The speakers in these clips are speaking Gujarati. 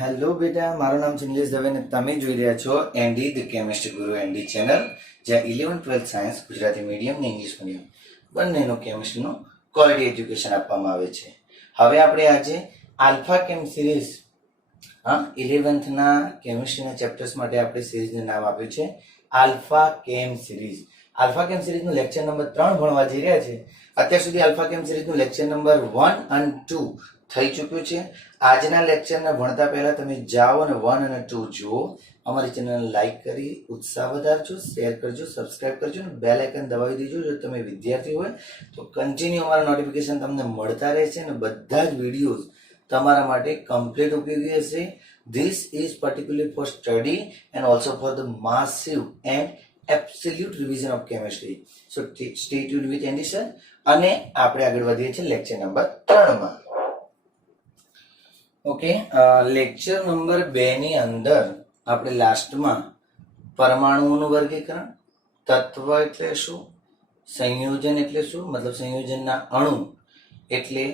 હેલો બેટા, મારું નામ છે નિલેશ દવે અને તમે જોઈ રહ્યા છો એનડી ધ કેમિસ્ટ્રી ગુરુ એનડી ચેનલ, જ્યાં 11-12 સાયન્સ ગુજરાતી મીડિયમ ને ઇંગ્લિશ મીડિયમ બંનેનો કેમિસ્ટ્રીનો ક્વોલિટી એજ્યુકેશન આપવામાં આવે છે. હવે આપણે આજે આલ્ફા કેમ સિરીઝ 11th ના કેમિસ્ટ્રીના ચેપ્ટર્સ માટે આપણે સિરીઝનું નામ આપ્યું છે આલ્ફા કેમ સિરીઝ. આલ્ફા કેમ સિરીઝનું લેક્ચર નંબર 3 ભણવા જઈ રહ્યા છે. અત્યાર સુધી આલ્ફા કેમ સિરીઝનું લેક્ચર નંબર 1 અને 2 થઈ ચૂક્યું છે. આજના લેક્ચરને ભણતા પહેલા તમે જાઓ અને 1 અને 2 જુઓ. અમારી ચેનલને લાઈક કરી ઉત્સાહ વધારજો, શેર કરજો, સબસ્ક્રાઇબ કરજો અને બેલ આઇકન દબાવી દેજો. જો તમે વિદ્યાર્થી હોય તો કન્ટિન્યુ અમારા નોટિફિકેશન તમને મળતા રહેશે અને બધા જ વિડીયોઝ તમારા માટે કમ્પ્લીટ ઉપયોગી હશે. This is particularly for study and also for the massive and absolute revision of chemistry. So stay tuned with Andy sir. અને આપણે આગળ વધીએ છીએ લેક્ચર નંબર 3 માં. ઓકે, લેક્ચર નંબર 2 ની અંદર આપણે લાસ્ટમાં પરમાણુઓનું વર્ગીકરણ, તત્વ એટલે શું, સંયોજન એટલે શું, મતલબ સંયોજનના અણુ એટલે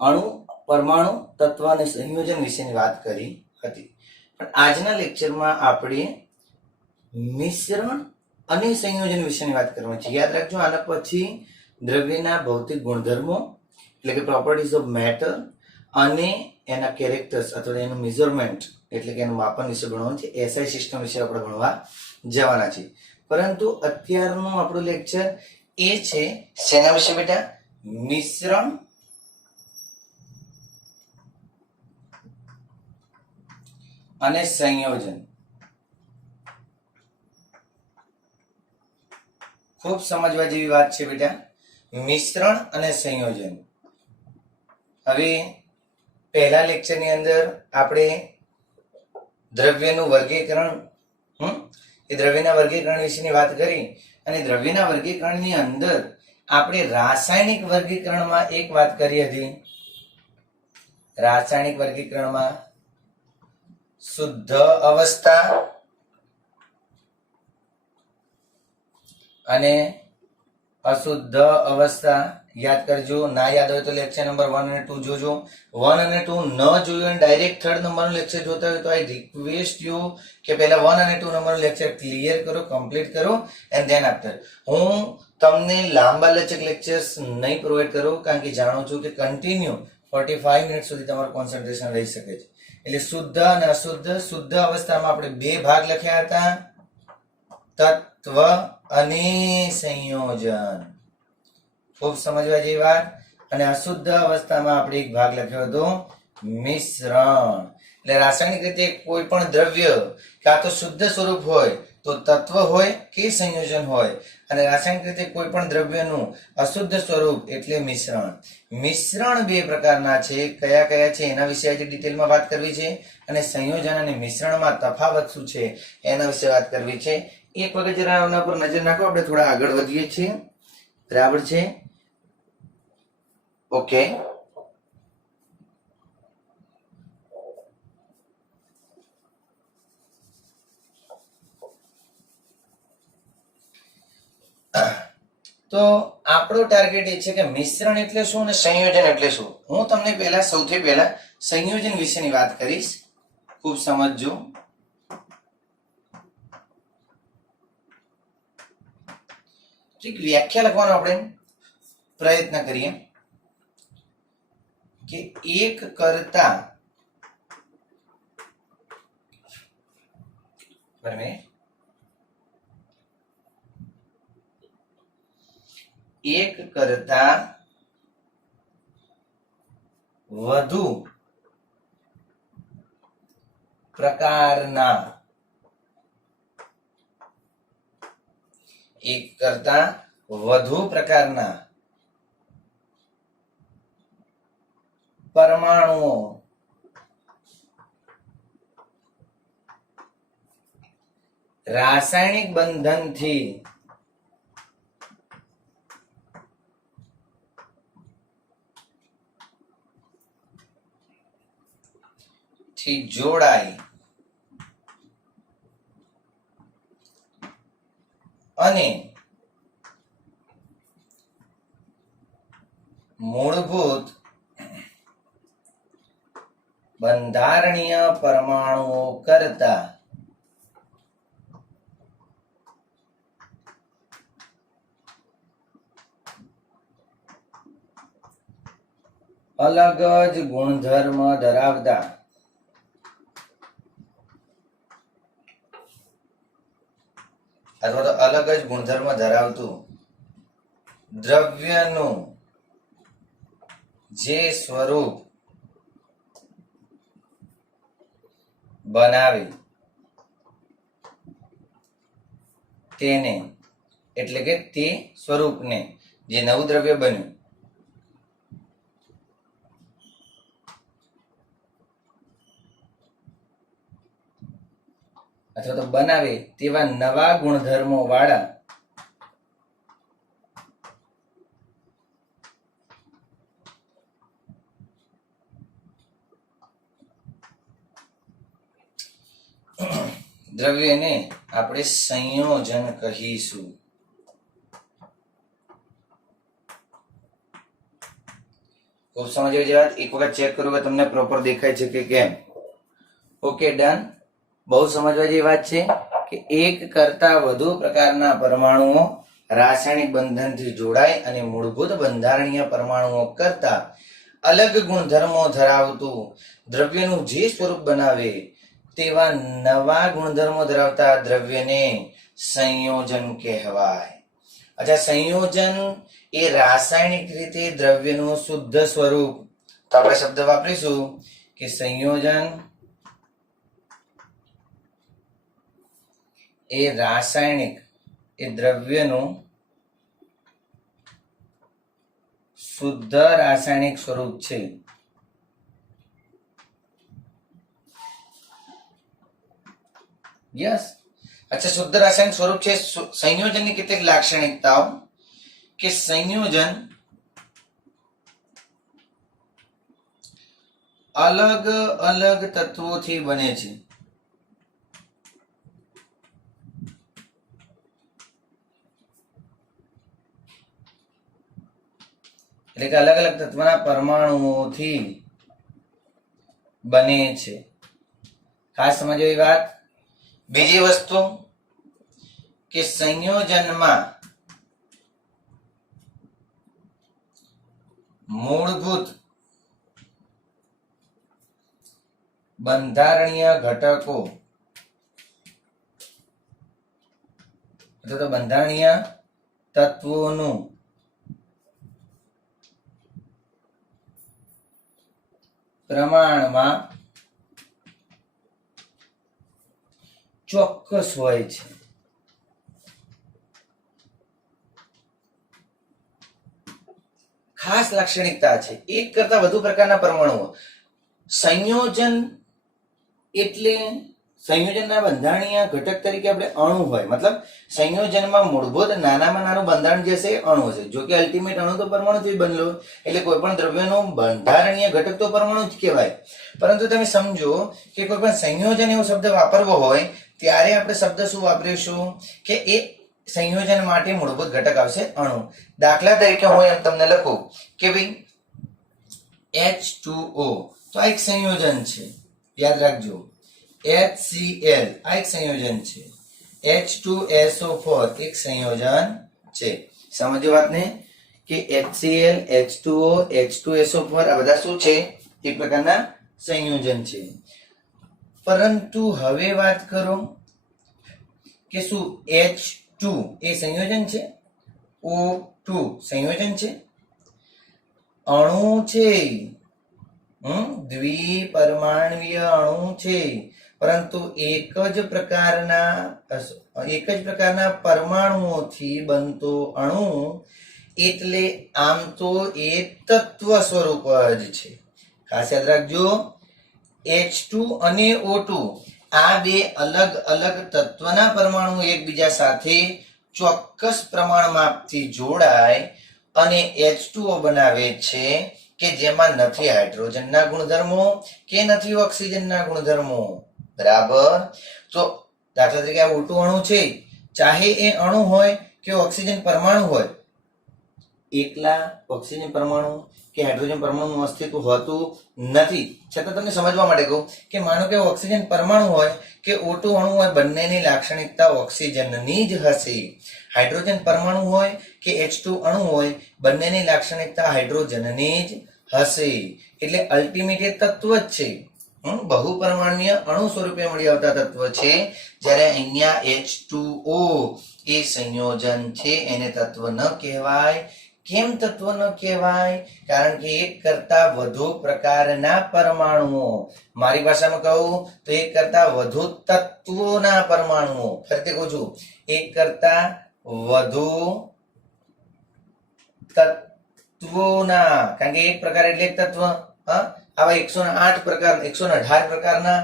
અણુ, પરમાણુ, તત્વ અને સંયોજન વિશેની વાત કરી હતી. પણ આજના લેક્ચરમાં આપણે મિશ્રણ અને સંયોજન વિશેની વાત કરવાની છે. યાદ રાખજો, આના પછી દ્રવ્યના ભૌતિક ગુણધર્મો એટલે કે પ્રોપર્ટીઝ ઓફ મેટર અને એના કેરેક્ટર્સ અથવા એનું મેઝરમેન્ટ એટલે કે એનું માપન વિશે ભણવાનું છે. એસઆઈ સિસ્ટમ વિશે આપણે ભણવા જવાના છે. પરંતુ અત્યારનું આપણું લેક્ચર એ છે શેના વિશે બેટા? મિશ્રણ અને સંયોજન. ખૂબ સમજવા જેવી વાત છે બેટા, મિશ્રણ અને સંયોજન. હવે પહેલા લેક્ચરની અંદર આપણે દ્રવ્યનું વર્ગીકરણ એ દ્રવ્યના વર્ગીકરણ વિશેની વાત કરી અને દ્રવ્યના વર્ગીકરણની અંદર આપણે રાસાયણિક વર્ગીકરણમાં એક વાત કરી હતી. રાસાયણિક વર્ગીકરણમાં શુદ્ધ અવસ્થા અને અશુદ્ધ અવસ્થા. યાદ કરજો, ના યાદ હોય તો લેક્ચર નંબર 1 અને 2 જોજો. 1 અને 2 ન જોયું અને ડાયરેક્ટ થર્ડ નંબરનું લેક્ચર જોતા હોય તો આઈ રિક્વેસ્ટ યુ કે પહેલા 1 અને 2 નંબરનું લેક્ચર ક્લિયર કરો, કમ્પ્લીટ કરો એન્ડ ધેન આફ્ટર. હું તમને લાંબા લચક લેક્ચર્સ નહીં પ્રોવાઈડ કરું કારણ કે જાણું છું કે કન્ટિન્યુ 45 મિનિટ સુધી તમારું કોન્સન્ટ્રેશન રહી શકે છે. એટલે શુદ્ધ અને અશુદ્ધ. શુદ્ધ અવસ્થામાં આપણે બે ભાગ લખ્યા હતા, તત્વ અને સંયોજન. ખૂબ સમજવા જેવી વાત. અને અશુદ્ધ અવસ્થામાં આપણે એક ભાગ લખ્યો હતો મિશ્રણ. એટલે રાસાયણિક રીતે કોઈ પણ દ્રવ્ય કાં તો શુદ્ધ સ્વરૂપ હોય તો તત્વ હોય કે સંયોજન હોય, અને રાસાયણિક રીતે કોઈ પણ દ્રવ્યનું અશુદ્ધ સ્વરૂપ એટલે મિશ્રણ. મિશ્રણ બે પ્રકારના છે. કયા કયા છે એના વિશે આજે ડિટેલમાં વાત કરવી છે, અને સંયોજન અને મિશ્રણમાં તફાવત શું છે એના વિશે વાત કરવી છે. એક વખત જરા આના પર નજર નાખો, આપણે થોડા આગળ વધીએ છીએ. બરાબર છે? ઓકે, તો આપણો ટાર્ગેટ એ છે કે મિશ્રણ એટલે શું અને સંયોજન એટલે શું. હું તમને પહેલા સૌથી પહેલા સંયોજન વિશેની વાત કરીશ. ખૂબ સમજજો. વ્યાખ્યા લખવાનો આપણે પ્રયત્ન કરીએ કે એક કરતા એક કરતા વધુ પ્રકારના, એક કરતા વધુ પ્રકારના પરમાણુઓ રાસાયણિક બંધનથી જોડાય અને મૂળભૂત બંધારણીય પરમાણુઓ કરતા અલગ જ ગુણધર્મ ધરાવતા અથવા તો અલગ જ ગુણધર્મ ધરાવતું દ્રવ્યનું જે સ્વરૂપ બનાવે તેને એટલે કે તે સ્વરૂપને જે નવું દ્રવ્ય બન્યું અથવા તો બનાવે તેવા નવા ગુણધર્મો વાળા દ્રવ્યને આપણે સંયોજન કહીશું. ખૂબ સમજવા જેવી વાત. એક વખત ચેક કરો કે તમને પ્રોપર દેખાય છે કે કેમ. Okay, done. બહુ સમજવા જેવી વાત છે કે એક કરતા વધુ પ્રકારના પરમાણુઓ રાસાયણિક બંધનથી જોડાય અને મૂળભૂત બંધારણીય પરમાણુઓ કરતા અલગ ગુણધર્મો ધરાવતું દ્રવ્યનું જે સ્વરૂપ બનાવે તેવા નવા ગુણધર્મો ધરાવતા દ્રવ્યને સંયોજન કહેવાય. અચ્છા, સંયોજન એ રાસાયણિક રીતે દ્રવ્યનું શુદ્ધ સ્વરૂપ. તો આપણે શબ્દ વાપરીશું કે સંયોજન એ રાસાયણિક એ દ્રવ્યનું શુદ્ધ રાસાયણિક સ્વરૂપ છે. યસ. અચ્છા, શુદ્ધ રાસાયણિક સ્વરૂપ છે. સંયોજનની કેટલીક લાક્ષણિકતાઓ કે સંયોજન અલગ અલગ તત્વોથી બને છે. એટલે કે અલગ અલગ તત્વના પરમાણુઓથી બને છે. ખાસ સમજવી વાત. બીજી વસ્તુ કે સંયોજનમાં મૂળભૂત બંધારણીય ઘટકો અથવા તો બંધારણીય તત્વોનું પ્રમાણમાં ચોક્કસ હોય છે. ખાસ લાક્ષણિકતા છે. એક કરતા વધુ પ્રકારના પરમાણુઓ. સંયોજન એટલે સંયોજનના બંધારણીય ઘટક તરીકે આપણે અણુ હોય. મતલબ સંયોજનમાં મૂળભૂત નાનામાં નાનું બંધારણ જે છે એ અણુ છે. જો કે અલ્ટિમેટ અણુ તો પરમાણુથી બનેલો, એટલે કોઈ પણ દ્રવ્યનો બંધારણીય ઘટક તો પરમાણુ જ કહેવાય. પરંતુ તમે સમજો કે કોઈ પણ સંયોજન એવો શબ્દ વાપરવો હોય ત્યારે આપણે શબ્દ શું વાપરીશું કે એ સંયોજન માટે મૂળભૂત ઘટક આવશે અણુ. દાખલા તરીકે હું એમ તમને લખું કે ભાઈ H2O તો આ એક સંયોજન છે. યાદ રાખજો. HCl આ એક સંયોજન છે. H2SO4 એક સંયોજન છે. સમજો વાતને કે HCl, H2O, H2SO4 આ બધા શું છે? એક પ્રકારના સંયોજન છે. પરંતુ હવે વાત કરો કે શું H2 એ સંયોજન છે? O2 સંયોજન છે? અણુ છે. દ્વિપરમાણુય અણુ છે. પરંતુ એક જ પ્રકારના પરમાણુઓથી બનતો અણુ એટલે આમ તો એ તત્વ સ્વરૂપ જ છે. ખાસ યાદ રાખજો, H2 અને O2 આ બે અલગ અલગ તત્વના પરમાણુ એકબીજા સાથે ચોક્કસ પ્રમાણમાંથી જોડાય અને H2O બનાવે છે કે જેમાં નથી હાઇડ્રોજનના ગુણધર્મો કે નથી ઓક્સિજનના ગુણધર્મો. બરાબર. તો દાખલા તરીકે આ O2 અણુ છે, ચાહે એ અણુ હોય કે ઓક્સિજન પરમાણુ હોય, એકલા ઓક્સિજન પરમાણુ કે હાઇડ્રોજન પરમાણુનું અસ્તિત્વ હોતું નથી. છતાં તમને સમજવા માટે કહું કે માનો કે ઓક્સિજન પરમાણુ હોય કે O2 અણુ હોય, બંનેની લાક્ષણિકતા ઓક્સિજનની જ હશે. હાઇડ્રોજન પરમાણુ હોય કે H2 અણુ હોય, બંનેની લાક્ષણિકતા હાઇડ્રોજનની જ હશે. એટલે અલ્ટિમેટ તત્વ જ છે, બહુપરમાણ્વીય અણુ સ્વરૂપે મળી આવતા તત્વ છે. જ્યારે અહીંયા H2O એ સંયોજન છે, એને તત્વ ન કહેવાય. કેમ તત્વ ન કહેવાય? કારણ કે એક કરતા વધુ પ્રકારના પરમાણુઓ, મારી ભાષામાં કહું તો એક કરતા વધુ તત્વોના પરમાણુઓ, ફરીથી કહું છું, એક કરતા વધુ તત્વોના, કારણ કે એક પ્રકાર એટલે એક તત્વ. આવા 108 પ્રકાર 118 પ્રકારના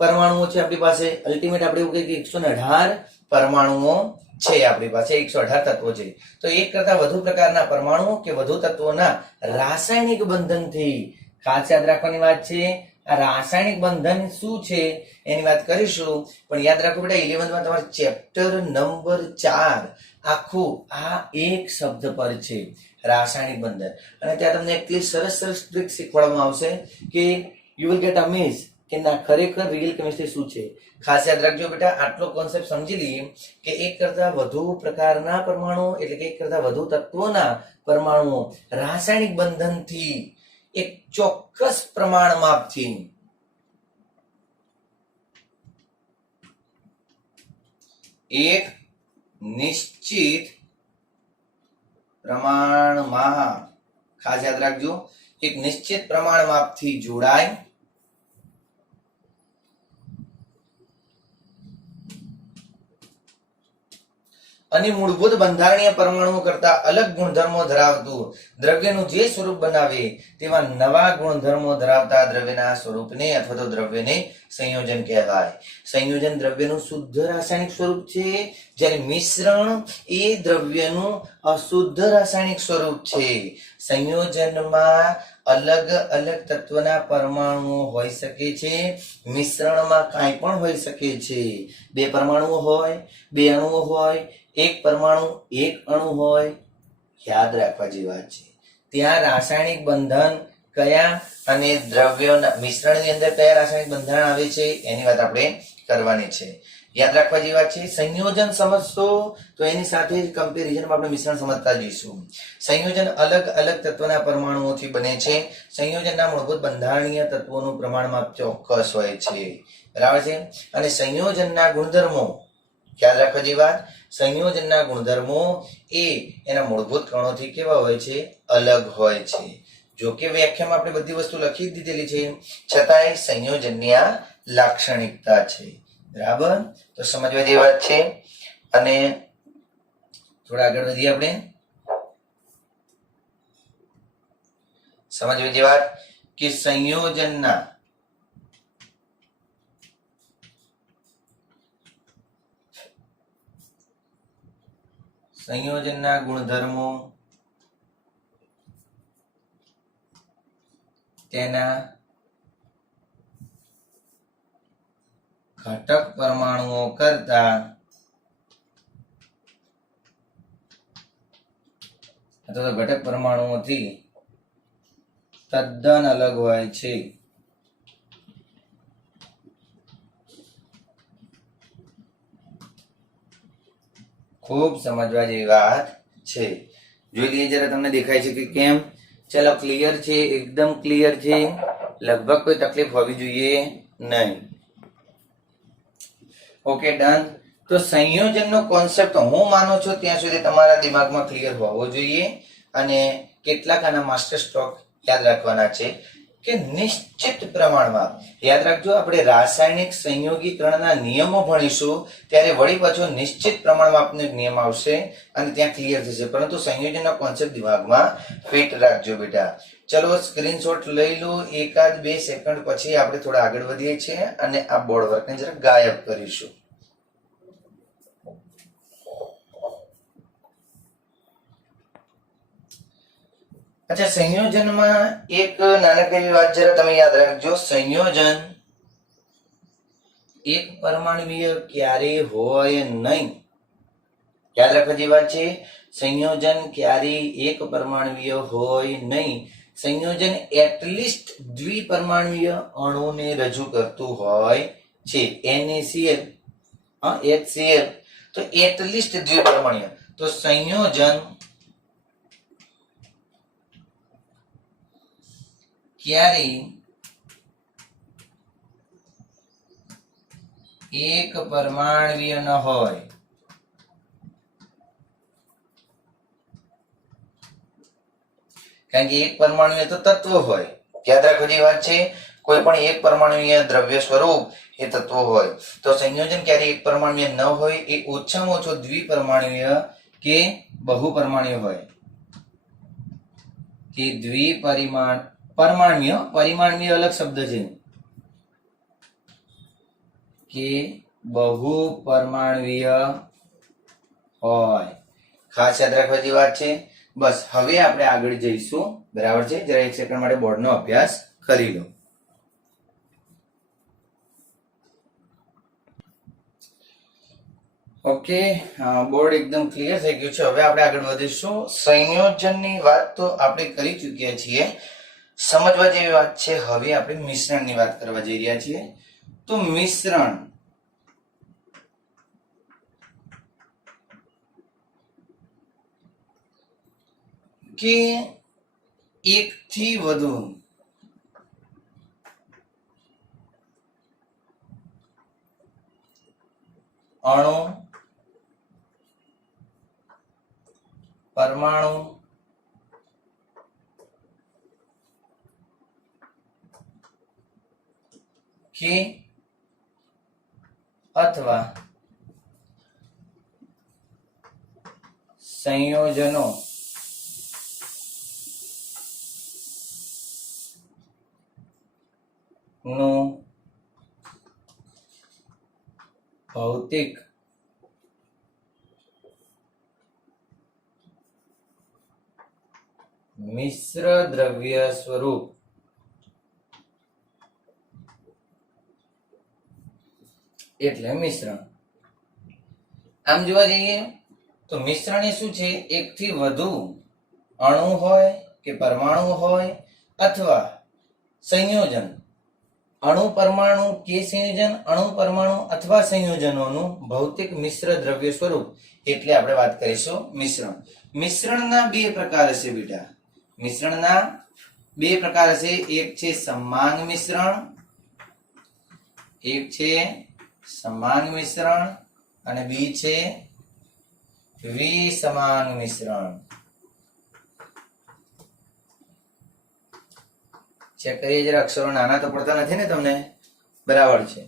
પરમાણુઓ છે આપણી પાસે. અલ્ટિમેટ આપણે એવું કહીએ કે 118 પરમાણુઓ છે આપણી પાસે, 118 તત્વો છે. તો એક કરતા વધુ પ્રકારના પરમાણુ કે વધુ તત્વોના રાસાયણિક બંધનથી, ખાસ યાદ રાખવાની વાત છે, આ રાસાયણિક બંધન શું છે એની વાત કરીશું. પણ યાદ રાખો બેટા, 11th માં તમારે ચેપ્ટર નંબર 4 આખું આ એક શબ્દ પર છે, રાસાયણિક બંધન. અને ત્યાં તમને એટલી સરસ ટ્રીક શીખવાડવામાં આવશે કે યુ વિલ ગેટ અમેઝ કે ના ખરેખર રિયલ કેમિસ્ટ્રી શું છે. ખાસ યાદ રાખજો બેટા, આટલો કોન્સેપ્ટ સમજી લઈએ કે એક કરતા વધુ પ્રકારના પરમાણુ એટલે કે એક કરતા વધુ તત્વોના પરમાણુઓ રાસાયણિક બંધનથી એક ચોક્કસ પ્રમાણ માપથી એક નિશ્ચિત પ્રમાણમાં, ખાસ યાદ રાખજો, એક નિશ્ચિત પ્રમાણ માપથી જોડાય અને મૂળભૂત બંધારણીય પરમાણુઓ કરતા અલગ ગુણધર્મો ધરાવતું દ્રવ્યનું જે સ્વરૂપ બનાવે તેવા નવા ગુણધર્મો ધરાવતા દ્રવ્યના સ્વરૂપને અથવા તો દ્રવ્યને સંયોજન કહેવાય. સંયોજન દ્રવ્યનું શુદ્ધ રાસાયણિક સ્વરૂપ છે, જ્યારે મિશ્રણ એ દ્રવ્યનું અશુદ્ધ રાસાયણિક સ્વરૂપ છે. સંયોજનમાં અલગ અલગ તત્વના પરમાણુઓ હોઈ શકે છે, મિશ્રણમાં કાંઈ પણ હોઈ શકે છે. બે પરમાણુઓ હોય, બે અણુઓ હોય, એક પરમાણુ એક અણુ હોય, યાદ રાખવા જેવી વાત છે. ત્યાં રાસાયણિક બંધન કયા અને દ્રવ્યોના મિશ્રણની અંદર કયા રાસાયણિક બંધન આવે છે એની વાત આપણે કરવાની છે. યાદ રાખવા જેવી વાત છે. સંયોજન સમજશો તો એની સાથે જ કમ્પેરિઝનમાં આપણે મિશ્રણ સમજતા જઈશું. સંયોજન અલગ અલગ તત્વના પરમાણુઓથી બને છે. સંયોજનના મૂળભૂત બંધારણીય તત્વોનું પ્રમાણમાં ચોક્કસ હોય છે, બરાબર છે. અને સંયોજનના ગુણધર્મો, યાદ રાખવા જેવી વાત, સંયોજનના ગુણધર્મો એ એના મૂળભૂત કણોથી કેવા હોય છે? અલગ હોય છે. જો કે વ્યાખ્યામાં આપણે બધી વસ્તુ લખી દીધેલી છે, છતાંય સંયોજનની આ લાક્ષણિકતા છે, બરાબર. તો સમજવા જેવી વાત છે. અને થોડા આગળ વધીએ આપણે. સમજવા જેવી વાત કે સંયોજનના ગુણધર્મો તેના ઘટક પરમાણુઓ કરતા અથવા તો ઘટક પરમાણુઓથી તદ્દન અલગ હોય છે. ખૂબ સમજવા જેવી વાત છે. જોઈ લઈએ જરા, તમને દેખાય છે કે કેમ? ચલો, ક્લિયર છે, એકદમ ક્લિયર છે, લગભગ કોઈ તકલીફ હોવી જોઈએ નહીં. Okay, done. તો સંયોજનનો કોન્સેપ્ટ હું માનું છું ત્યાં સુધી તમારા દિમાગમાં ક્લિયર હોવો જોઈએ. અને કેટલાક આના માસ્ટર સ્ટ્રોક યાદ રાખવાના છે કે નિશ્ચિત પ્રમાણમાં. યાદ રાખજો, આપણે રાસાયણિક સંયોગીકરણના નિયમો ભણીશું ત્યારે વળી પાછો નિશ્ચિત પ્રમાણમાં આપનો નિયમ આવશે અને ત્યાં ક્લિયર થશે. પરંતુ સંયોજનનો કોન્સેપ્ટ દિમાગમાં ફિટ રાખજો બેટા. ચલો, સ્ક્રીનશોટ લઈ લો. 1-2 સેકન્ડ પછી આપણે થોડા આગળ વધીએ છીએ અને આ બોર્ડ વર્કને જરા ગાયબ કરીશું. અચ્છા, સંયોજનમાં એક નાનકડી વાત જરા તમે યાદ રાખજો. સંયોજન એક પરમાણુવીય ક્યારે હોય નહીં. યાદ રાખવા જેવી વાત છે. સંયોજન ક્યારે એક પરમાણુવીય હોય નહીં. સંયોજન એટલીસ્ટ દ્વિપરમાણુય અણુને રજૂ કરતું હોય છે. NaCl HCl તો એટલીસ્ટ દ્વિપરમાણુય, તો સંયોજન ક્યારેય એક પરમાણુય ન હોય. કારણ કે એક પરમાણુય તો તત્વ હોય. યાદ રાખવાની વાત છે, કોઈ પણ એક પરમાણુય દ્રવ્ય સ્વરૂપ એ તત્વ હોય. તો સંયોજન ક્યારે એક પરમાણુય ન હોય, એ ઓછામાં ઓછો દ્વિપરમાણુય કે બહુપરમાણુય હોય. કે પરમાણુય અલગ શબ્દ છે, કે બહુપરમાણુય હોય. ખાસ યાદ રાખવાની વાત છે. બસ હવે આપણે આગળ જઈશું. બરાબર છે, જરા એક સેકન્ડ માટે બોર્ડનો અભ્યાસ કરી લો. ઓકે, બોર્ડ એકદમ ક્લિયર થઈ ગયું છે. હવે આપણે આગળ વધીશું. સંયોજનની વાત તો આપણે કરી ચૂક્યા છીએ. સમજવા જેવી વાત છે. હવે આપણે મિશ્રણની વાત કરવા જઈ રહ્યા છીએ. તો મિશ્રણ કે એકથી વધુ અણુ, પરમાણુ કે અથવા સંયોજનો નું ભૌતિક મિશ્ર દ્રવ્ય સ્વરૂપ એટલે મિશ્રણ. આમ જોવા જઈએ તો મિશ્રણ એ શું છે? એકથી વધુ અણુ હોય કે પરમાણુ હોય અથવા સંયોજન. અણુ પરમાણુ કે સંયોજન, અણુ પરમાણુ અથવા સંયોજનોનું ભૌતિક મિશ્ર દ્રવ્ય સ્વરૂપ એટલે આપણે વાત કરીશું મિશ્રણ. મિશ્રણના બે પ્રકાર છે બેટા. મિશ્રણના બે પ્રકાર છે. એક છે સમાંગ મિશ્રણ, એક છે સમાંગ મિશ્રણ અને બી છે વિસમાંગ મિશ્રણ. ચેક કરીએ જરા, અક્ષરો નાના તો પડતા નથી ને તમને? બરાબર છે.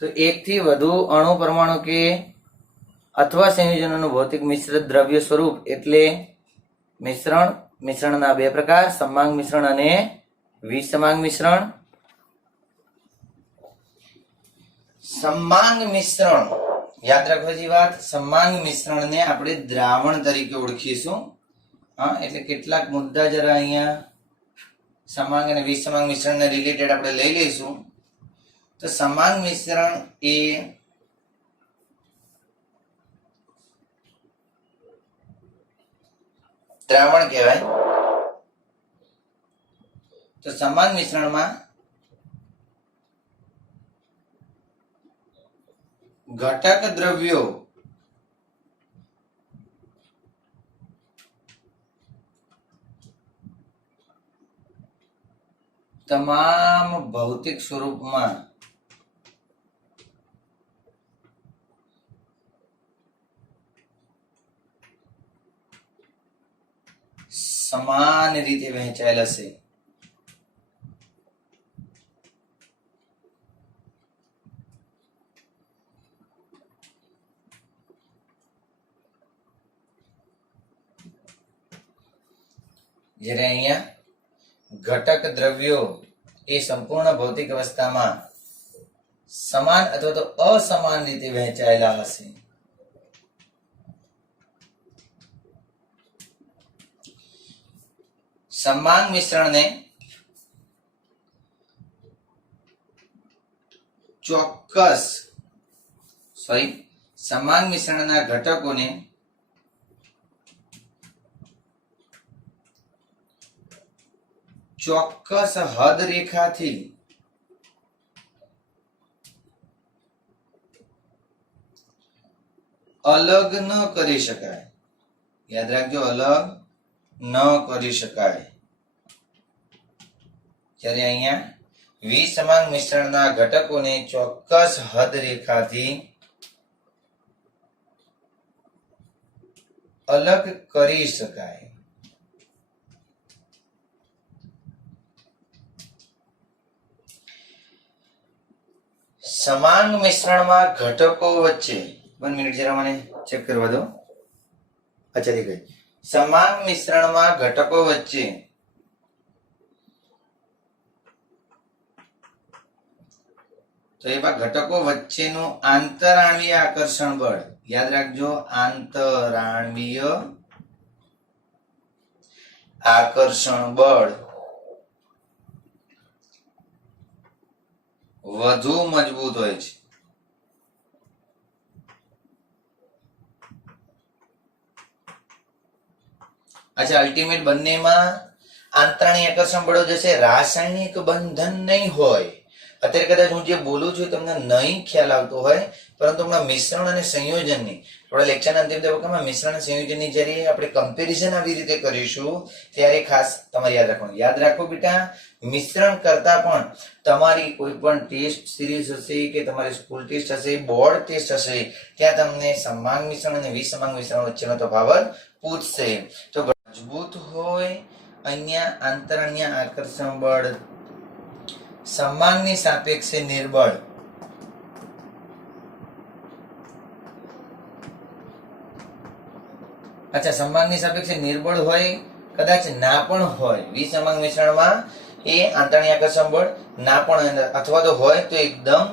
તો એકથી વધુ અણુ, પરમાણુ કે અથવા સંયોજનોનું ભૌતિક મિશ્ર દ્રવ્ય સ્વરૂપ એટલે મિશ્રણ. મિશ્રણના બે પ્રકાર, સમાંગ મિશ્રણ અને વિસમાંગ મિશ્રણ. સમાંગ મિશ્રણ યાદ રાખવાની વાત, સમાંગ મિશ્રણને આપણે દ્રાવણ તરીકે ઓળખીશું. એટલે કેટલાક મુદ્દા જરા અહીંયા સમાંગ અને વિસમાંગ મિશ્રણને રિલેટેડ આપણે લઈ લઈશું. તો સમાંગ મિશ્રણ એ દ્રાવણ કહેવાય. તો સમાંગ મિશ્રણમાં ઘટક દ્રવ્યો તમામ ભૌતિક સ્વરૂપમાં સમાન રીતે વહેંચાયેલ હશે. જ્યારે અહીંયા ઘટક દ્રવ્યો એ સંપૂર્ણ ભૌતિક અવસ્થામાં સમાન અથવા તો અસમાન રીતે વહેંચાયેલા હશે. સમાંગ મિશ્રણને સમાંગ મિશ્રણના ઘટકોને ચોક્કસ હદ રેખાથી અલગ ન કરી શકાય. યાદ રાખજો, અલગ ન કરી શકાય. જ્યારે અહીંયા વિસમાંગ મિશ્રણના ઘટકોને ચોક્કસ હદ રેખાથી અલગ કરી શકાય. સમાંગ મિશ્રણમાં ઘટકો વચ્ચે 1 મિનિટ જરા મને ચેક કરવા દો. અચ્છા ઠીક છે. સમાંગ મિશ્રણમાં ઘટકો વચ્ચે તો એવા ઘટકો વચ્ચેનું આંતરાણ્વીય આકર્ષણ બળ, યાદ રાખજો, આંતરાણ્વીય આકર્ષણ બળ વધુ મજબૂત હોય છે. અચ્છા, અલ્ટિમેટ બંનેમાં આંતરાણ્વીય આકર્ષણ બળો જશે, રાસાયણિક બંધન નહીં હોય. અત્યારે કદાચ હું જે બોલું છું તમને નહીં ખ્યાલ આવતો હોય, પરંતુ હમણાં મિશ્રણ અને સંયોજનની થોડા લેક્ચરના અંતિમ તબક્કામાં મિશ્રણ અને સંયોજનની જ્યારે આપણે કમ્પેરિઝન આવી રીતે કરીશું ત્યારે ખાસ તમારે યાદ રાખવાનું. યાદ રાખો બેટા, મિશ્રણ કરતા પણ તમારી કોઈ પણ ટેસ્ટ સિરીઝ હશે કે તમારી સ્કૂલ ટેસ્ટ હશે, બોર્ડ ટેસ્ટ હશે, ત્યાં તમને સમાંગ મિશ્રણ અને વિસમાંગ મિશ્રણ વચ્ચેનો તફાવત પૂછશે. તો મજબૂત હોય અહીંયા આંતરાણ્ય આકર્ષણ બળ, સમાંગની સાપેક્ષે નિર્બળ. અચ્છા, સમાંગની સાપેક્ષે નિર્બળ હોય, કદાચ ના પણ હોય. વિસમાંગ મિશ્રણમાં એ આંતરાણ્ય આકર્ષણ બળ ના પણ અથવા તો હોય તો એકદમ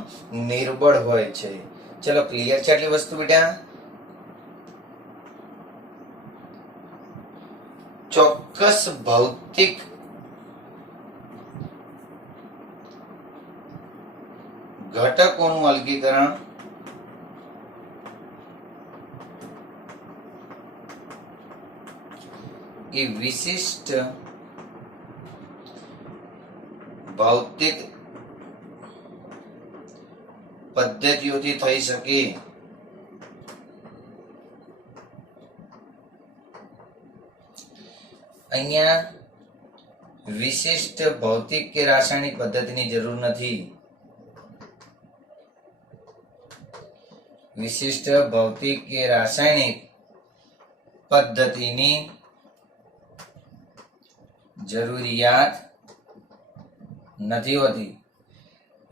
નિર્બળ હોય છે. ચલો, ક્લિયર છે આટલી વસ્તુ બેટા? ચોક્કસ ભૌતિક ઘટકોનું અલગીકરણ એ વિશિષ્ટ ભૌતિક પદ્ધતિઓથી થઈ શકે. અહીંયા વિશિષ્ટ ભૌતિક કે રાસાયણિક પદ્ધતિની જરૂર નથી. વિશિષ્ટ ભૌતિક કે રાસાયણિક પદ્ધતિની જરૂરિયાત નથી હોતી.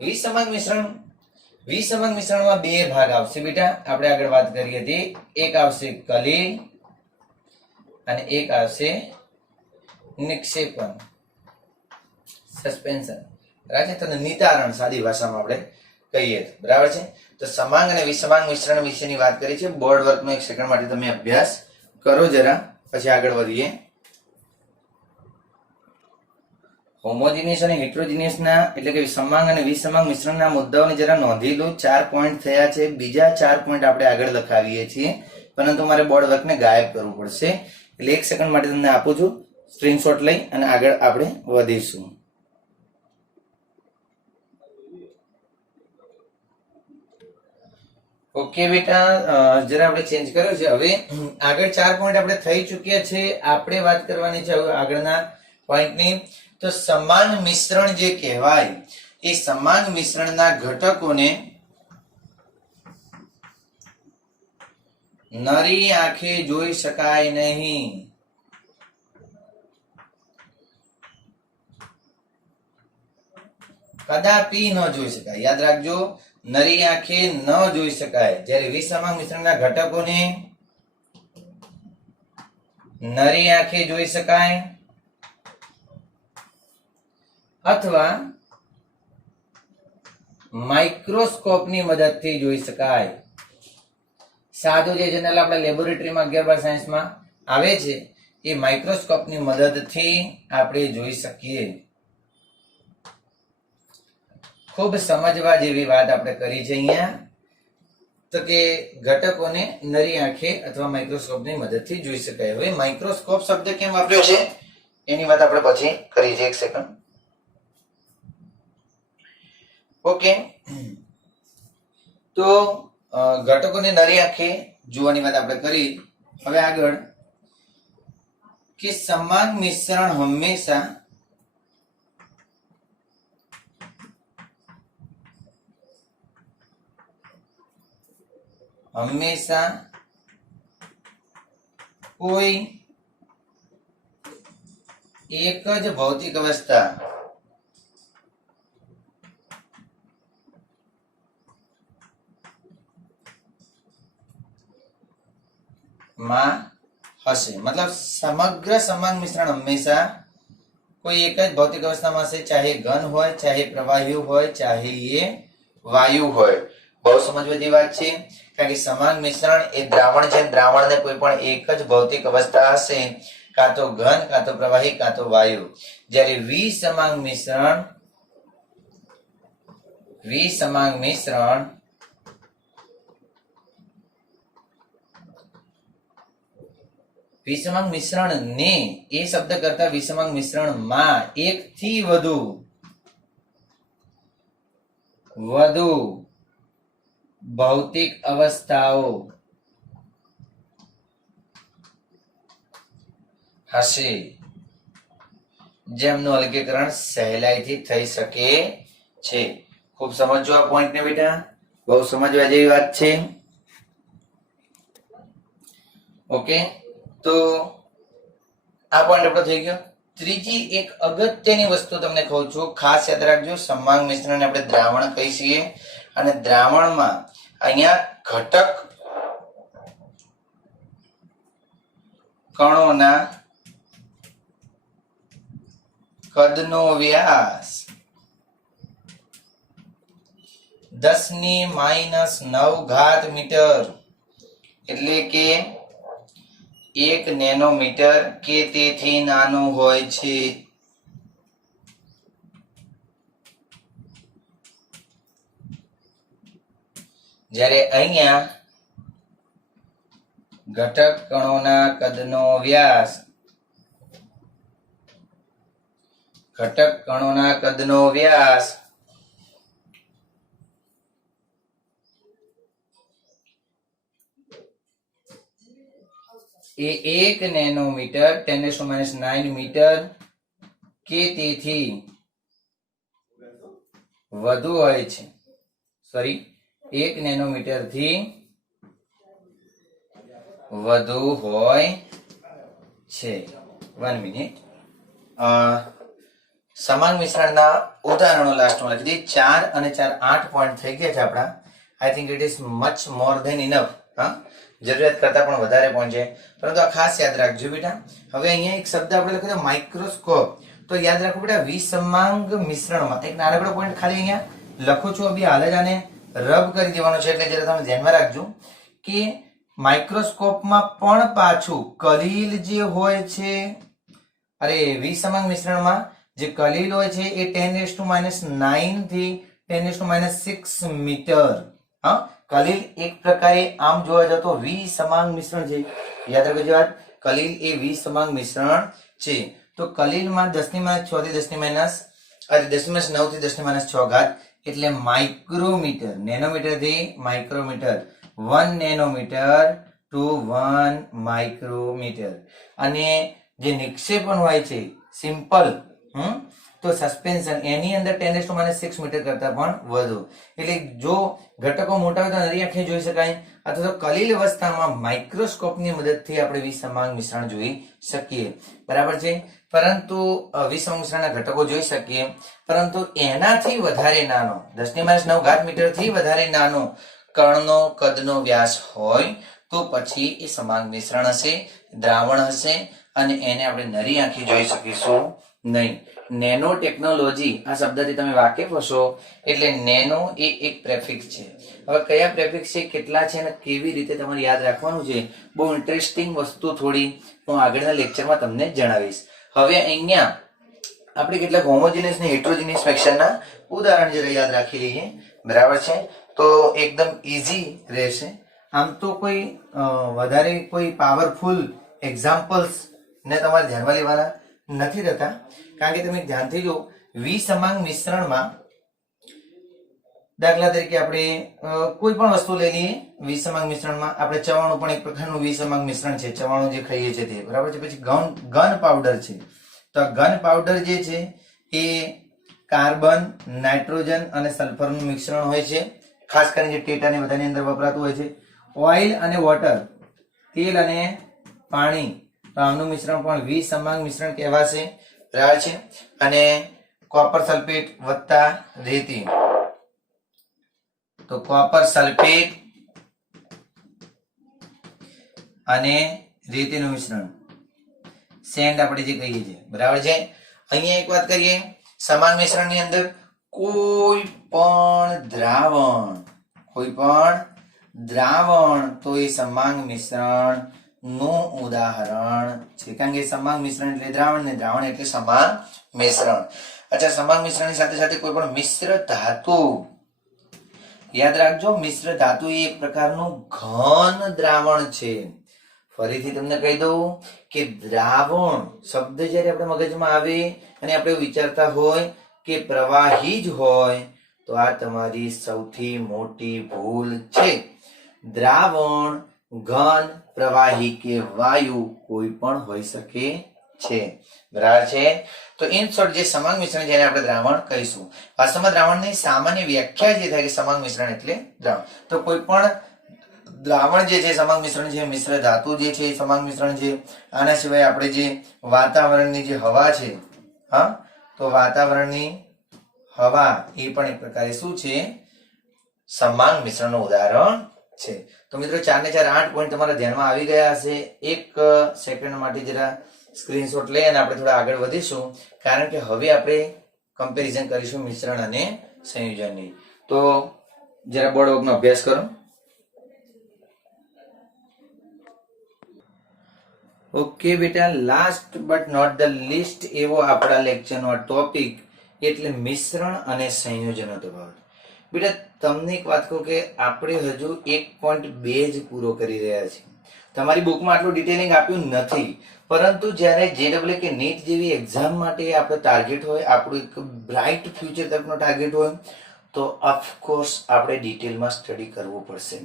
વિસમાંગ મિશ્રણમાં બે ભાગ આવશે બેટા. આપણે આગળ વાત કરી હતી, એક આવશે કલીલ અને એક આવશે નિક્ષેપણ, સસ્પેન્શન. બરાબર છે? તો નિતારણ સાદી ભાષામાં આપણે કહીએ, બરાબર છે? તો સમાંગ અને વિસમાંગ મિશ્રણ વિશેની વાત કરી છે. બોર્ડ વર્કનો એક સેકન્ડ માટે તમે અભ્યાસ કરો જરા, પછી આગળ વધીએ. હોમોજીનિયસ અને હેટ્રોજીનિયસના એટલે કે સમાંગ અને વિસમાંગ મિશ્રણના મુદ્દાઓને જરા નોંધી લો. 4 પોઈન્ટ થયા છે. બીજા 4 પોઈન્ટ આપણે આગળ લખાવીએ છીએ, પરંતુ મારે બોર્ડ વર્કને ગાયબ કરવું પડશે. એટલે એક સેકન્ડ માટે તમને આપું છું, સ્ક્રીનશોટ લઈ અને આગળ આપણે વધીશું. ઓકે બેટા, જરા આપણે ચેન્જ કર્યો છે. હવે આગળ 4 પોઈન્ટ આપણે થઈ ચૂક્યા છે. આપણે વાત કરવાની છે હવે આગળના પોઈન્ટની. તો સમાન મિશ્રણ જે કહેવાય એ સમાન મિશ્રણના ઘટકોને નરી આંખે જોઈ શકાય નહીં. કદાપી ન જોઈ શકાય. યાદ રાખજો, નરી આંખે ન જોઈ શકાય. જ્યારે વિસમાંગ મિશ્રણના ઘટકોને નરી આંખે જોઈ શકાય અથવા માઇક્રોસ્કોપની મદદથી જોઈ શકાય. સાદું જે જનરલ આપણે લેબોરેટરીમાં 11 સાયન્સમાં આવે છે એ માઇક્રોસ્કોપની મદદથી આપણે જોઈ શકીએ. ખૂબ સમજવા જેવી વાત આપણે કરી છે અહીંયા, તો કે ઘટકોને નરી આંખે અથવા માઇક્રોસ્કોપની મદદથી જોઈ શકાય. હવે માઇક્રોસ્કોપ શબ્દ કેમ વાપર્યો છે? એની વાત આપણે પછી કરીએ છીએ. એક સેકન્ડ. ઓકે, તો ઘટકોને નરી આંખે જોવાની વાત આપણે કરી. હવે આગળ કે સમાન મિશ્રણ હંમેશા કોઈ એક જ ભૌતિક અવસ્થા માં હશે. મતલબ સમગ્ર સમાન મિશ્રણ હંમેશા કોઈ એક જ ભૌતિક અવસ્થામાં હશે, ચાહે ઘન હોય, ચાહે પ્રવાહી હોય, ચાહે એ વાયુ હોય. બહુ સમજવા જેવી વાત છે, કારણ કે સમાન મિશ્રણ એ દ્રાવણ છે. દ્રાવણને કોઈ પણ એક જ ભૌતિક અવસ્થા હશે, કાં તો ઘન, કાં તો પ્રવાહી, કાં તો વાયુ. જ્યારે વિસમાંગ મિશ્રણ વિષમાંગ મિશ્રણ ને એ શબ્દ કરતા વિષમાંગ મિશ્રણમાં એક થી વધુ ભૌતિક અવસ્થાઓ હશે, જેમનું અલગીકરણ સહેલાઈથી થઈ શકે છે. ખૂબ સમજો આ પોઈન્ટ ને બેટા, બહુ સમજવા જેવી વાત છે. ઓકે, તો આ પોઈન્ટ આપણો થઈ ગયો. ત્રીજી એક અગત્યની વસ્તુ તમને કહું છું, ખાસ યાદ રાખજો. સમાંગ મિશ્રણને આપણે દ્રાવણ કહી છીએ, અને દ્રાવણમાં અહીંયા ઘટક કણોના કદનો વ્યાસ 10⁻⁹ મીટર એટલે કે 1 નેનોમીટર કે તેથી નાનો હોય છે. જ્યારે અહીંયા ઘટક કણોના કદનો વ્યાસ 1 નેનોમીટર 10⁻⁹ મીટર કે તેથી વધુ હોય છે. 1 નેનોમીટર થી વધુ હોય છે. 1 મિનિટ. સમાન મિશ્રણના ઉદાહરણો લાસ્ટમાં લખી દઈએ. 4 અને 4 8 પોઈન્ટ થઈ ગયા છે આપણા. I think it is much more than enough. જરૂરિયાત કરતા પણ વધારે પોઈન્ટ છે, પરંતુ આ ખાસ યાદ રાખજો બેટા. હવે અહીંયા એક શબ્દ આપણે લખ્યો છે માઇક્રોસ્કોપ. તો યાદ રાખો બેટા, વિસમાંગ મિશ્રણમાં એક નાનકડો પોઈન્ટ ખાલી અહીંયા લખું છું. અભી હાલ જ આને રબ કરી દેવાનો છે, એટલે જરા તમે ધ્યાનમાં રાખજો કે માઇક્રોસ્કોપમાં પણ પાછું કલીલ જે હોય છે, વિસમાંગ મિશ્રણમાં જે કલીલ હોય છે એ 10⁻⁹ થી 10⁻⁶ મીટર. કલીલ એક પ્રકારે આમ જોવા જાવ તો વિસમાંગ મિશ્રણ છે. યાદ રાખજો વાત, કલીલ એ વિસમાંગ મિશ્રણ છે. તો કલીલમાં 10⁻⁶ થી 10⁻⁹ થી 10⁻⁶ એટલે માઇક્રોમીટર. નેનોમીટર થી માઇક્રોમીટર. 1 nanometre to 1 micrometre. અને જે નિક્ષેપણ હોય છે સિમ્પલ, તો સસ્પેન્શન એની અંદર 10⁻⁶ મીટર કરતા પણ વધુ. એટલે જો ઘટકો મોટા હોય તો નરી આંખે જોઈ શકાય, અથવા તો કલીલ અવસ્થામાં માઇક્રોસ્કોપની મદદથી આપણે વિસમાંગ મિશ્રણ જોઈ શકીએ. બરાબર છે. પરંતુ વિસમાંગ મિશ્રણના ઘટકો જોઈ શકીએ, પરંતુ એનાથી વધારે નાનો 10⁻⁹ મીટર થી વધારે નાનો કણનો કદનો વ્યાસ હોય તો પછી એ સમાંગ મિશ્રણ હશે, દ્રાવણ હશે, અને એને આપણે નરી આંખે જોઈ શકીશું નહીં. નેનો ટેકનોલોજી આ શબ્દથી તમે વાકેફ હશો. એટલે નેનો એ એક પ્રેફિક્સ છે. હવે કયા પ્રેફિક્સ છે, કેટલા છે અને કેવી રીતે તમારે યાદ રાખવાનું છે, બહુ ઇન્ટરેસ્ટિંગ વસ્તુ થોડી હું આગળના લેક્ચરમાં તમને જણાવીશ. હવે અહીંયા આપણે કેટલાક હોમોજીનિયસ અને હેટ્રોજીનિયસ ફ્રેક્શનના ઉદાહરણ જરા યાદ રાખી લઈએ. બરાબર છે. તો એકદમ ઈઝી રહેશે. આમ તો કોઈ વધારે કોઈ પાવરફુલ એક્ઝામ્પલ્સ ને તમારે ધ્યાનમાં લેવાના નથી થતા, કારણ કે તમે ધ્યાનથી જો વિસમાંગ મિશ્રણમાં દાખલા તરીકે આપણે કોઈ પણ વસ્તુ લઈ લઈએ, વિસમાંગ મિશ્રણમાં આપણે ચવાણું પણ એક પ્રકારનું વિસમાંગ મિશ્રણ છે, ચવાણું જે ખાઈએ છીએ તે, બરાબર છે. પછી ઘન પાવડર છે, તો ઘન પાવડર જે છે એ કાર્બન, નાઇટ્રોજન અને સલ્ફરનું મિશ્રણ હોય છે, ખાસ કરીને જે ટેટા ને બધાની અંદર વપરાતું હોય છે. ઓઇલ અને વોટર, તેલ અને પાણી, તો આનું મિશ્રણ પણ વિસમાંગ મિશ્રણ કહેવાશે, બરાબર છે. અને કોપર સલ્ફેટ વત્તા રેતી, તો કોપર સલ્ફેટ અને રેતીનું મિશ્રણ, સેન્ડ આપણે જે કહીએ છીએ, બરાબર છે. અહીંયા એક વાત કરીએ, સમાન મિશ્રણની અંદર કોઈ પણ દ્રાવણ તો એ સમાંગ મિશ્રણ નું ઉદાહરણ છે, કારણ કે સમાંગ મિશ્રણ એટલે દ્રાવણ ને દ્રાવણ એટલે સમાંગ મિશ્રણ. અચ્છા, સમાંગ મિશ્રણની સાથે સાથે કોઈ પણ મિશ્ર ધાતુ, યાદ રાખજો, મિશ્ર ધાતુ એ એક પ્રકારનું ઘન દ્રાવણ છે. ફરીથી તમને કહી દઉં કે દ્રાવણ શબ્દ જ્યારે આપણે મગજમાં આવે અને આપણે વિચારતા હોય કે પ્રવાહી જ હોય, તો આ તમારી સૌથી મોટી ભૂલ છે. દ્રાવણ, ઘન, પ્રવાહી કે વાયુ કોઈ પણ હોઈ શકે છે, બરાબર છે. તો ઇન શોર્ટ જે સમાંગ મિશ્રણ જેને આપણે દ્રાવણ કહીશું. વાસ્તવમાં દ્રાવણની સામાન્ય વ્યાખ્યા જે થાય કે સમાંગ મિશ્રણ એટલે દ્રાવણ. તો કોઈ પણ દ્રાવણ જે છે સમાંગ મિશ્રણ છે, મિશ્ર ધાતુ જે છે એ સમાંગ મિશ્રણ છે. આના સિવાય આપણે જે વાતાવરણની જે હવા છે, હા, તો વાતાવરણની હવા એ પણ એક પ્રકારે શું છે, સમાંગ મિશ્રણનું ઉદાહરણ છે. તો મિત્રો 4 ને 4 8 પોઈન્ટ તમારા ધ્યાનમાં આવી ગયા હશે. એક સેકન્ડ માટે જરા સ્ક્રીનશોટ લઈ અને આપણે થોડા આગળ વધીશું, કારણ કે હવે આપણે કમ્પેરિઝન કરીશું મિશ્રણ અને સંયોજનની. તો જરા બોર્ડ વર્કનો અભ્યાસ કરો. ઓકે બેટા, last but not the least એવો આપણા લેક્ચરનો ટોપિક એટલે મિશ્રણ અને સંયોજનનો તફાવત. બેટા તમને એક વાત કહું કે આપણે હજુ 1.2 જ પૂરો કરી રહ્યા છીએ. તમારી બુકમાં આટલું ડિટેલિંગ આપ્યું નથી, પરંતુ જ્યારે JEE કે નીટ જેવી એક્ઝામ માટે આપણો ટાર્ગેટ હોય, આપણું એક બ્રાઇટ ફ્યુચર તરફનો ટાર્ગેટ હોય, તો ઓફકોર્સ આપણે ડિટેલમાં સ્ટડી કરવું પડશે.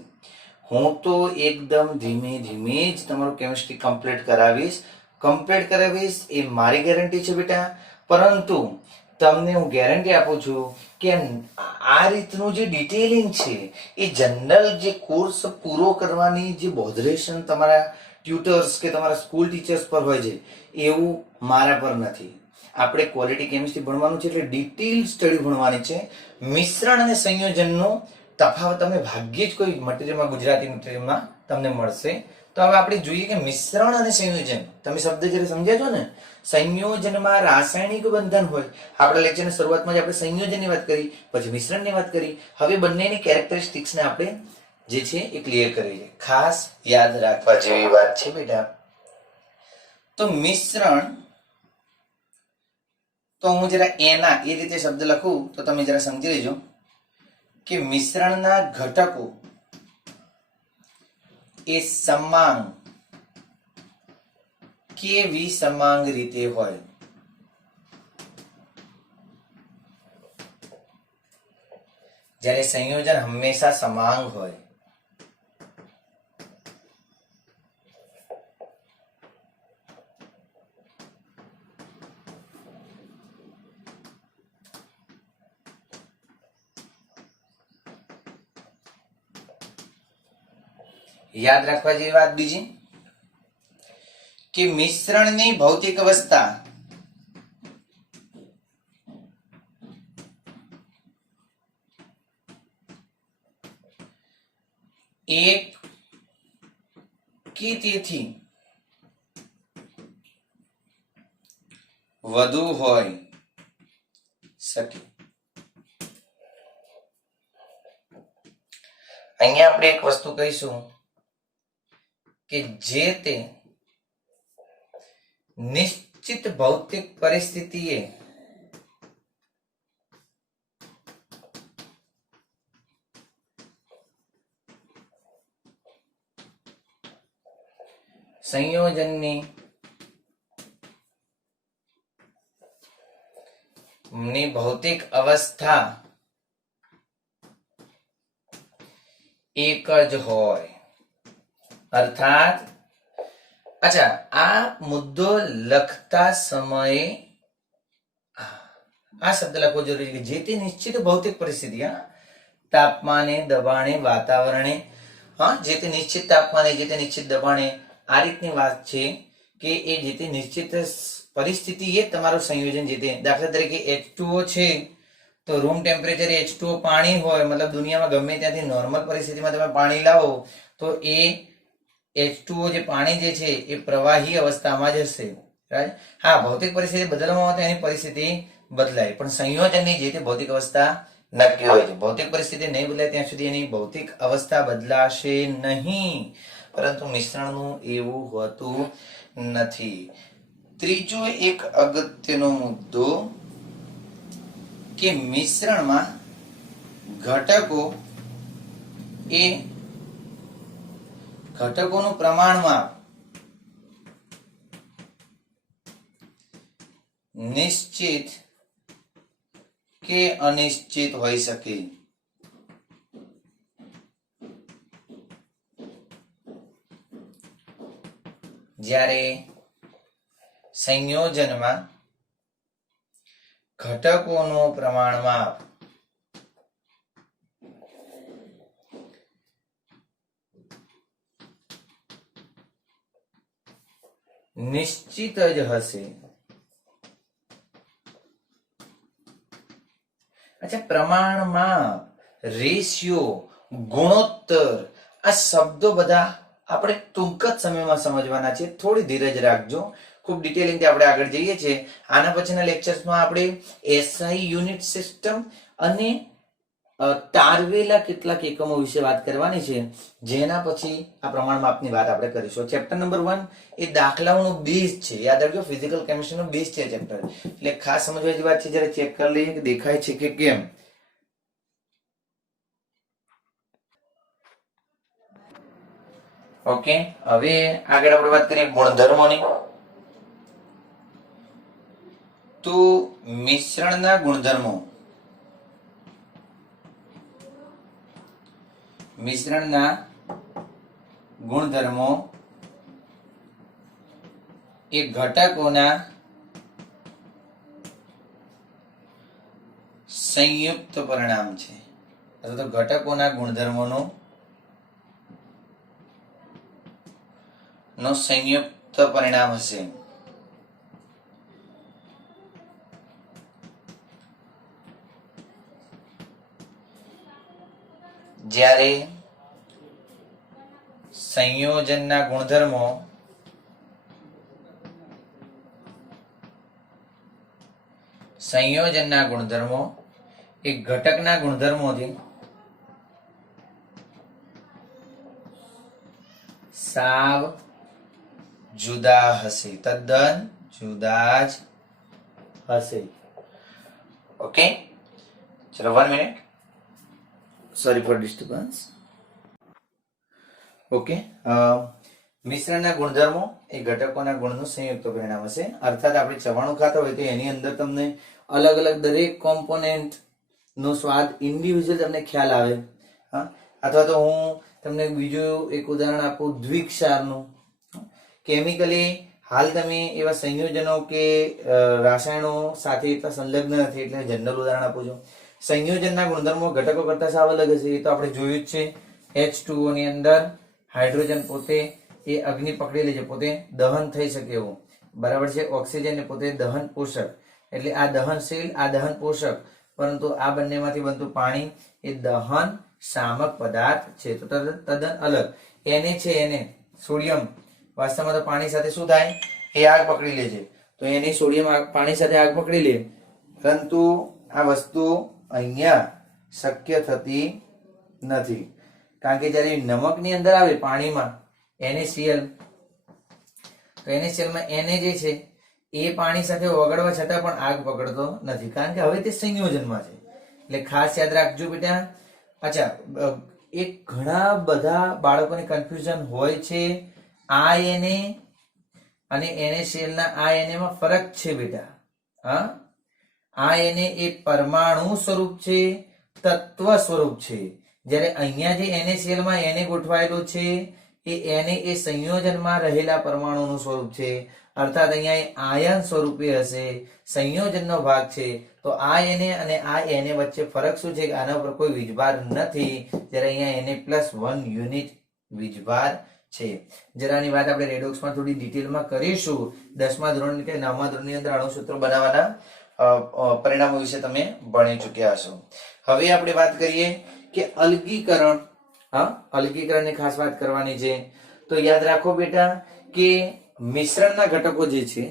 હું તો એકદમ ધીમે ધીમે જ તમારું કેમિસ્ટ્રી કમ્પ્લીટ કરાવીશ એ મારી ગેરંટી છે બેટા. પરંતુ તમને હું ગેરંટી આપું છું કે આ રીતનું જે ડિટેલિંગ છે એ જનરલ જે કોર્સ પૂરો કરવાની જે બોધરેશન તમારા ટ્યુટર્સ કે તમારા સ્કૂલ ટીચર્સ પર હોય છે એવું મારા પર નથી. આપણે ક્વોલિટી કેમિસ્ટ્રી ભણવાનું છે એટલે ડિટેલ સ્ટડી ભણવાની છે. મિશ્રણ અને સંયોજનનો તફાવત તમે ભાગ્યે જ કોઈ મટીરિયલમાં, ગુજરાતી મટીરિયલમાં તમને મળશે. તો હવે આપણે જોઈએ કે મિશ્રણ અને સંયોજન, તમે શબ્દ જ્યારે સમજ્યા છો ને, સંયોજનમાં રાસાયણિક બંધન હોય. આપણા લેક્ચરની શરૂઆતમાં જ આપણે સંયોજનની વાત કરી, પછી મિશ્રણની વાત કરી. હવે બંનેની કેરેક્ટરિસ્ટિક્સને આપણે જે છે એ ક્લિયર કરી છે. ખાસ યાદ રાખવા જેવી વાત છે બેટા. તો મિશ્રણ, તો હું જરા એના એ રીતે શબ્દ લખું તો તમે જરા સમજી લેજો કે મિશ્રણના ઘટકો એ સમાંગ કે વિસમાંગ રીતે હોય. જ્યારે સંયોજન હંમેશા સમાંગ હોય. યાદ રાખવા જેવી વાત બીજી કે મિશ્રણની ભૌતિક અવસ્થા એક કે તેથી વધુ હોય શકે. અહીંયા આપણે એક વસ્તુ કહીશું કે જે તે નિશ્ચિત ભૌતિક પરિસ્થિતિએ સંયોજનની ની ભૌતિક અવસ્થા એક જ હોય, અર્થાત અચ્છા આ મુદ્દો લખતા સમયે આ શબ્દ લખવો જરૂરી છે, જે તે નિશ્ચિત ભૌતિક પરિસ્થિતિ, તાપમાને, દબાણે, વાતાવરણે, જે તે નિશ્ચિત તાપમાને, જે તે નિશ્ચિત દબાણે, આ રીતની વાત છે કે એ જે તે નિશ્ચિત પરિસ્થિતિ એ તમારું સંયોજન, જે તે દાખલા તરીકે H2O છે તો રૂમ ટેમ્પરેચર H2O પાણી હોય, મતલબ દુનિયામાં ગમે ત્યાંથી નોર્મલ પરિસ્થિતિમાં તમે પાણી લાવો તો એ H2O જે પાણી જે છે એ પ્રવાહી અવસ્થામાં જ હશે, રાઈટ. હા, ભૌતિક પરિસ્થિતિ બદલવામાં આવે તો એની પરિસ્થિતિ બદલાય, પણ સંયોજનની જે તે ભૌતિક અવસ્થા નક્કી હોય છે. ભૌતિક પરિસ્થિતિ નહીં બદલાય ત્યાં સુધી એની ભૌતિક અવસ્થા બદલાશે નહીં, પરંતુ મિશ્રણનું એવું હોતું નથી. ત્રીજો એક અગત્યનો મુદ્દો કે મિશ્રણમાં ઘટકોનું પ્રમાણમાં નિશ્ચિત કે અનિશ્ચિત હોઈ શકે. જ્યારે સંયોજનમાં ઘટકોનું પ્રમાણમાં નિશ્ચિત જ હશે. અચ્છા, પ્રમાણમાં, રેશિયો, ગુણોત્તર, આ શબ્દો બધા આપણે ટૂંક જ સમયમાં સમજવાના છે. થોડી ધીરજ રાખજો, ખૂબ ડિટેલિંગથી આપણે આગળ જઈએ છીએ. આના પછીના લેક્ચર્સમાં આપણે એસઆઈ યુનિટ સિસ્ટમ અને તારવેલા કેટલાક એકમો વિશે વાત કરવાની છે, જેના પછી આ પ્રમાણ માપની વાત આપણે કરીશું. ચેપ્ટર નંબર 1 એ દાખલાઓનો બેઝ છે, યાદ રાખજો. ફિઝિકલ કેમિસ્ટ્રીનો બેઝ છે ચેપ્ટર, એટલે ખાસ સમજવા જેવી વાત છે. જ્યારે ચેક કરી લઈએ કે દેખાય છે કે કેમ. ઓકે, હવે આગળ આપણે વાત કરીએ ગુણધર્મોની. તો મિશ્રણના ગુણધર્મો, એ ઘટકોના સંયુક્ત પરિણામ છે, અથવા તો ઘટકોના ગુણધર્મોનો સંયુક્ત પરિણામ હશે. જ્યારે સંયોજનના ગુણધર્મો એ ઘટકના ગુણધર્મોથી સાવ જુદા હશે, તદ્દન જુદા જ હશે. ઓકે, ચલો 1 minute, sorry for disturbance. Okay, મિશ્રણના ગુણધર્મો એ ઘટકોના ગુણનું સંયુક્ત પરિણામ હશે. અર્થાત આપણે ચવાણું ખાતા હોય તો એની અંદર તમને અલગ અલગ દરેક કોમ્પોનેન્ટ નો સ્વાદ ઇન્ડિવિજ્યુઅલ તમને ખ્યાલ આવે. અથવા તો હું તમને બીજું એક ઉદાહરણ આપું દ્વિક્ષારનું. કેમિકલી હાલ તમે એવા સંયોજનો કે રાસાયણો સાથે એટલા સંલગ્ન નથી, એટલે જનરલ ઉદાહરણ આપું છું. સંયોજનના ગુણધર્મો ઘટકો કરતા સાવ અલગ હશે, એ તો આપણે જોયું જ છે. H2O ની અંદર હાઇડ્રોજન પોતે એ અગ્નિ પકડી લે છે, પોતે દહન થઈ શકે એવું, બરાબર છે. ઓક્સિજન પોતે દહન પોષક, એટલે આ દહનશીલ, આ દહન પોષક, પરંતુ આ બંનેમાંથી બનતું પાણી એ દહન શામક પદાર્થ છે, તો તદ્દન અલગ. એને છે, એને સોડિયમ વાસ્તવમાં તો પાણી સાથે શું થાય, એ આગ પકડી લે છે, તો એની સોડિયમ પાણી સાથે આગ પકડી લે, પરંતુ આ વસ્તુ અહીંયા શક્ય થતી નથી. કારણ કે જ્યારે નમકની અંદર આવે પાણીમાં NaCl, તો NaCl માં Na જે છે એ પાણી સાથે ઓગળવા છતાં પણ આગ પકડતો નથી, કારણ કે હવે તે સંયોજનમાં છે. એટલે ખાસ યાદ રાખજો બેટા. અચ્છા, એક ઘણા બધા બાળકોને કન્ફ્યુઝન હોય છે. આ Na અને NaCl ના આ Na માં ફરક છે બેટા. આ એને એ પરમાણુ સ્વરૂપ છે, તત્વ સ્વરૂપ છે. જ્યારે અહીંયા જે NaCl માં એને ગોઠવાયેલું છે એ એને એ સંયોજનમાં રહેલા પરમાણુનું સ્વરૂપ છે, અર્થાત અહીંયા એ આયન સ્વરૂપે હશે, સંયોજનનો ભાગ છે. તો આ એને અને આ એને વચ્ચે ફરક શું છે કે આના ઉપર કોઈ વીજભાર નથી, જ્યારે અહીંયા Na+1 યુનિટ વીજભાર છે. જરાની વાત આપણે રેડોક્સમાં થોડી ડિટેલમાં કરીશું. 10મા ધોરણ કે 9મા ધોરણની અંદર અણુસૂત્રો બનાવવાના પરિણામો વિશે તમે ભણી ચૂક્યા હશો. હવે આપણે વાત કરીએ કે અલગીકરણ. અલગીકરણની ખાસ વાત કરવાની છે. તો યાદ રાખો બેટા કે મિશ્રણના ઘટકો જે છે,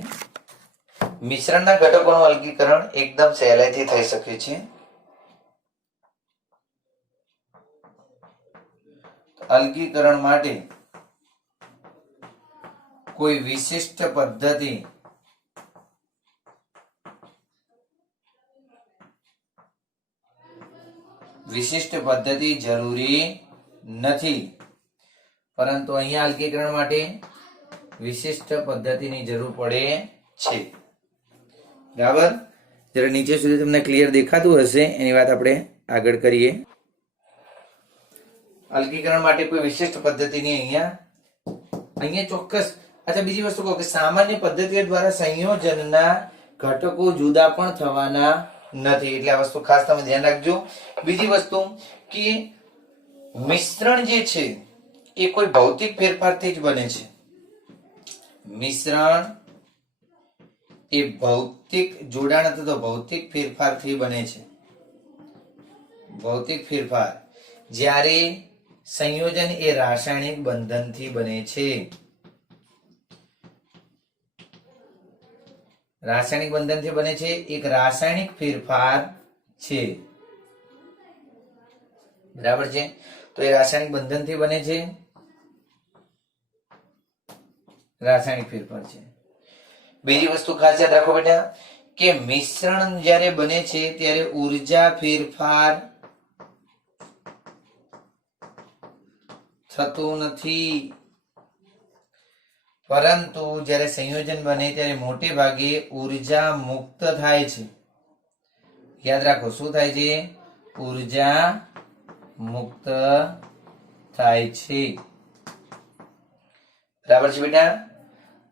મિશ્રણના ઘટકોનું અલગીકરણ એકદમ સહેલાઈથી થઈ શકે છે. અલગીકરણ માટે કોઈ વિશિષ્ટ પદ્ધતિ જરૂરી નથી, પરંતુ અહીંયા અલગીકરણ માટે વિશિષ્ટ પદ્ધતિની જરૂર પડે છે. બરાબર? જરા નીચે સુધી તમને ક્લિયર દેખાતું હશે, એની વાત આપણે આગળ કરીએ. અલગીકરણ માટે કોઈ વિશિષ્ટ પદ્ધતિની અહીંયા ચોક્કસ. અચ્છા, બીજી વસ્તુ કહું કે સામાન્ય પદ્ધતિઓ દ્વારા સંયોજનના ઘટકો જુદા પણ થવાના નથી, એટલે આ વસ્તુ ખાસ તમે ધ્યાન રાખજો. બીજી વસ્તુ કે મિશ્રણ જે છે એ કોઈ ભૌતિક ફેરફારથી જ બને છે. મિશ્રણ એ ભૌતિક જોડાણ અથવા ભૌતિક ફેરફારથી બને છે. ભૌતિક ફેરફાર. જ્યારે સંયોજન એ રાસાયણિક બંધનથી બને છે. રાસાયણિક બંધનથી બને છે, એક રાસાયણિક ફેરફાર છે. બરાબર છે? તો એ રાસાયણિક બંધનથી બને છે, રાસાયણિક ફેરફાર છે. બીજી વસ્તુ ખાસ યાદ રાખો બેટા કે મિશ્રણ જ્યારે બને છે ત્યારે ઊર્જા ફેરફાર થતું નથી, પરંતુ જ્યારે સંયોજન બને ત્યારે મોટે ભાગે ઊર્જા મુક્ત થાય છે. યાદ રાખો, શું થાય છે? ઊર્જા મુક્ત થાય છે. બરાબર છે બેટા?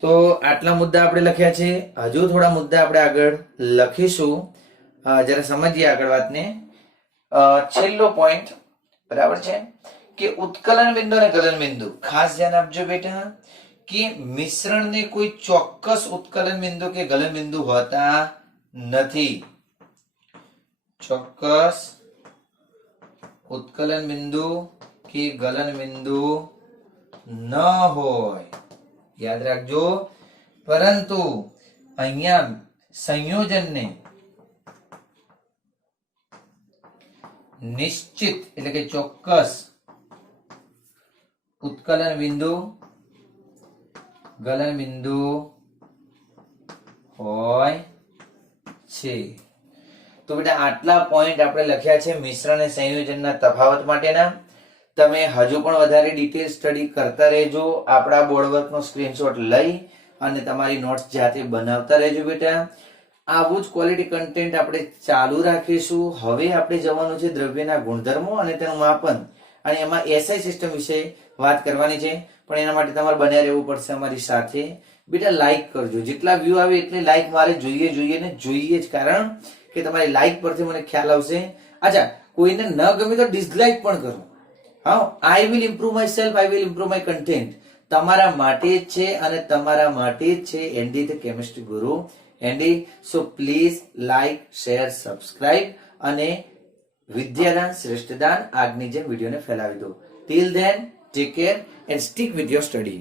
તો આટલા મુદ્દા આપણે લખ્યા છે. હજુ થોડા મુદ્દા આપણે આગળ લખીશું. જરા સમજીએ આગળ વાતને. છેલ્લો પોઈન્ટ, બરાબર છે, કે ઉત્કલન બિંદુ અને ગલન બિંદુ. ખાસ ધ્યાન આપજો બેટા કે મિશ્રણને કોઈ ચોક્કસ ઉત્કલન બિંદુ કે ગલન બિંદુ હોતા નથી. ચોક્કસ ઉત્કલન બિંદુ કે ગલન બિંદુ ન હોય, યાદ રાખજો. પરંતુ અહીંયા સંયોજનને નિશ્ચિત એટલે કે ચોક્કસ ઉત્કલન બિંદુ ગલન બિંદુ હોય છે. તો બેટા આટલા પોઈન્ટ આપણે લખ્યા છે મિશ્રણ અને સંયોજનના તફાવત માટેના. તમે હજુ પણ વધારે ડિટેલ સ્ટડી કરતા રહેજો. આપણા બોર્ડ વર્કનો સ્ક્રીનશોટ લઈ અને તમારી નોટ્સ જાતે બનાવતા રહેજો બેટા. આવું જ ક્વોલિટી કન્ટેન્ટ આપણે ચાલુ રાખીશું. હવે આપણે જવાનું છે દ્રવ્યના ગુણધર્મો અને તેનું માપન, અને એમાં SI સિસ્ટમ વિશે વાત કરવાની છે. પણ એના માટે તમારે બન્યા રહેવું પડશે અમારી સાથે. બેટા લાઈક કરજો, જેટલા વ્યૂ આવે એટલે લાઈક મારે જોઈએ ને જોઈએ જ, કારણ કે તમારી લાઈક પરથી મને ખ્યાલ આવશે. અચ્છા, કોઈને ન ગમે તો ડિસલાઈક પણ કરો. હા, I will improve my self, I will improve my content. તમારા માટે જ છે અને તમારા માટે જ છે એનડી ધ કેમિસ્ટ્રી ગુરુ ND. So please like, share, subscribe અને વિદ્યાદાન શ્રેષ્ઠદાન આગની જેમ વિડીયોને ફેલાવી દો. Till then take care and stick with your study.